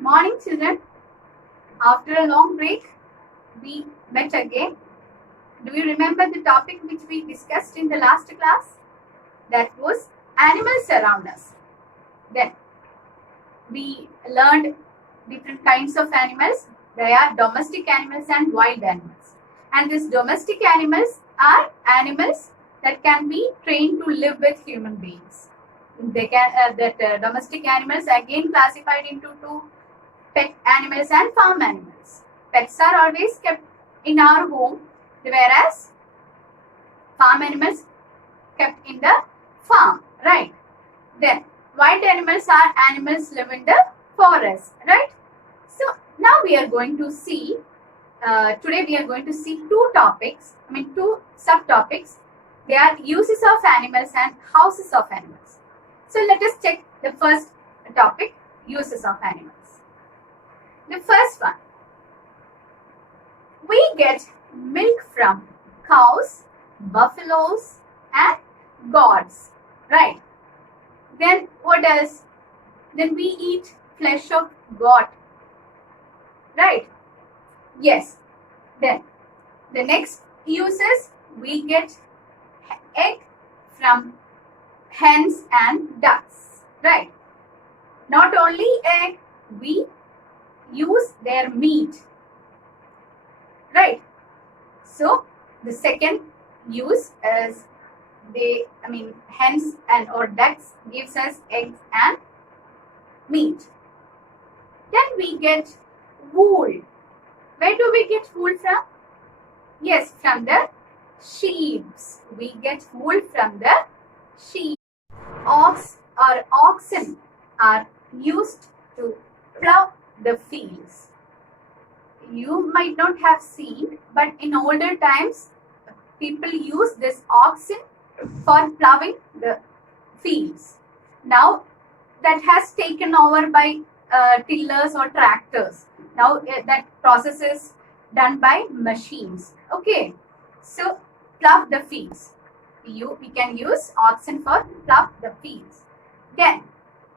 Good morning, children. After a long break, we met again. Do you remember the topic which we discussed in the last class? That was animals around us. Then we learned different kinds of animals. They are domestic animals and wild animals. And these domestic animals are animals that can be trained to live with human beings. They can domestic animals again classified into two: pet animals and farm animals. Pets are always kept in our home, whereas farm animals kept in the farm, right? Then wild animals are animals live in the forest, right? So now we are going to see, today we are going to see two subtopics. They are uses of animals and houses of animals. So let us check the first topic, uses of animals. The first one, we get milk from cows, buffaloes and goats, right? Then what else? Then we eat flesh of goat, right? Yes. Then the next uses, we get egg from hens and ducks, right? Not only egg, we use their meat, right? So the second use is hens and or ducks gives us eggs and meat. Then we get wool. Where do we get wool from? Yes, from the sheep. We get wool from the sheep. Oxen are used to plow the fields. You might not have seen, but in older times, people use this oxen for plowing the fields. Now that has taken over by tillers or tractors. Now that process is done by machines. Okay, so plow the fields. We can use oxen for plow the fields. Then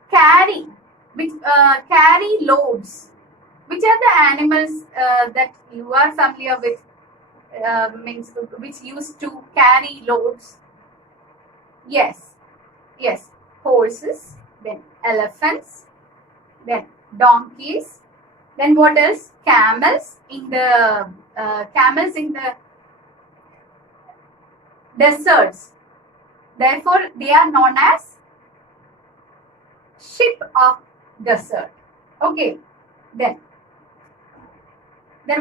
carry loads. Which are the animals that you are familiar with? Which used to carry loads? Yes, horses. Then elephants. Then donkeys. Then what else? Camels in the deserts. Therefore, they are known as sheep of desert. Okay. Then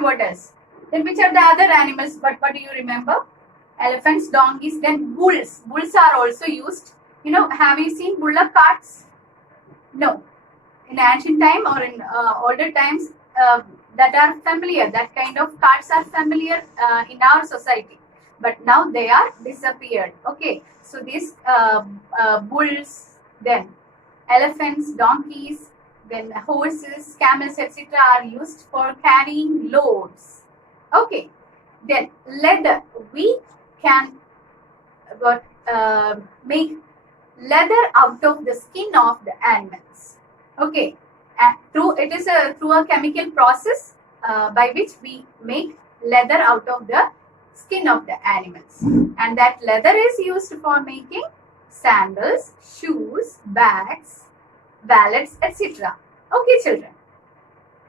what else? Then which are the other animals? What do you remember? Elephants, donkeys. Then bulls. Bulls are also used. Have you seen bullock carts? No. In ancient time or in older times, that are familiar. That kind of carts are familiar in our society. But now they are disappeared. Okay. So these bulls, then elephants, donkeys, then horses, camels, etc. are used for carrying loads. Okay. Then leather. We can make leather out of the skin of the animals. Okay. And through a chemical process by which we make leather out of the skin of the animals, and that leather is used for making sandals, shoes, bags, wallets, etc. Okay, children.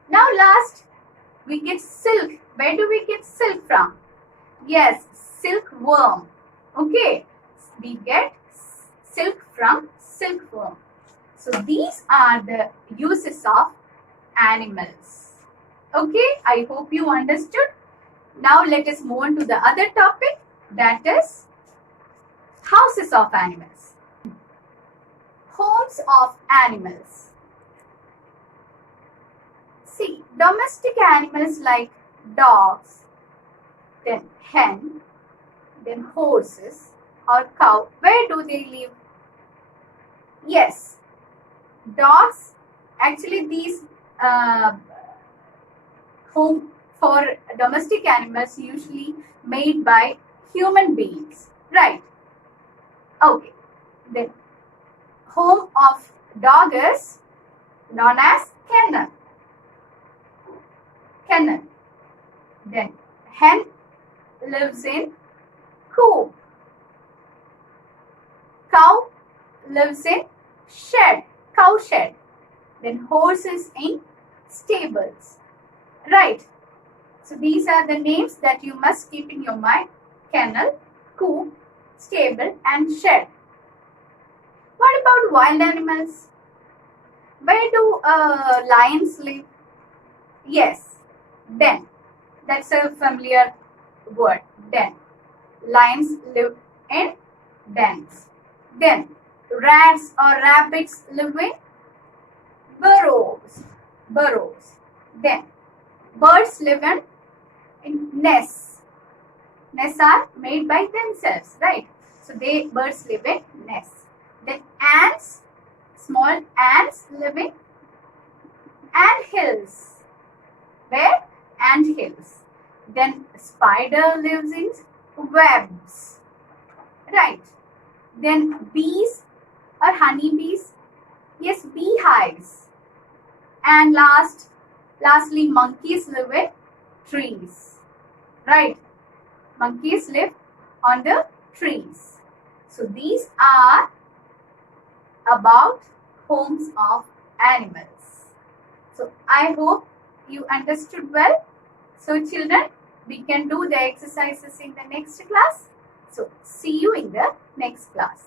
Now last, we get silk. Where do we get silk from? Yes, silkworm. Okay, we get silk from silkworm. So these are the uses of animals. Okay, I hope you understood. Now let us move on to the other topic, that is houses of animals. Homes of animals. See, domestic animals like dogs, then hen, then horses or cow, where do they live? Yes, dogs, actually these home for domestic animals usually made by human beings, right? Okay, then home of dog is known as kennel. kennel. Then hen lives in coop. Cow lives in shed, cow shed. Then horse is in stables. Right. So these are the names that you must keep in your mind. Kennel, coop, stable and shed. What about wild animals? Where do lions live? Yes, den. That's a familiar word, den. Lions live in dens. Then rats or rabbits live in burrows. Then birds live in nests. Nests are made by themselves, right? So birds live in nests. Then ants, small ants live in anthills. Where? Anthills. Then spider lives in webs. Right. Then bees or honeybees. Yes, beehives. And lastly, monkeys live in trees. Right. Monkeys live on the trees. So these are about homes of animals. So I hope you understood well. So children, we can do the exercises in the next class. So see you in the next class.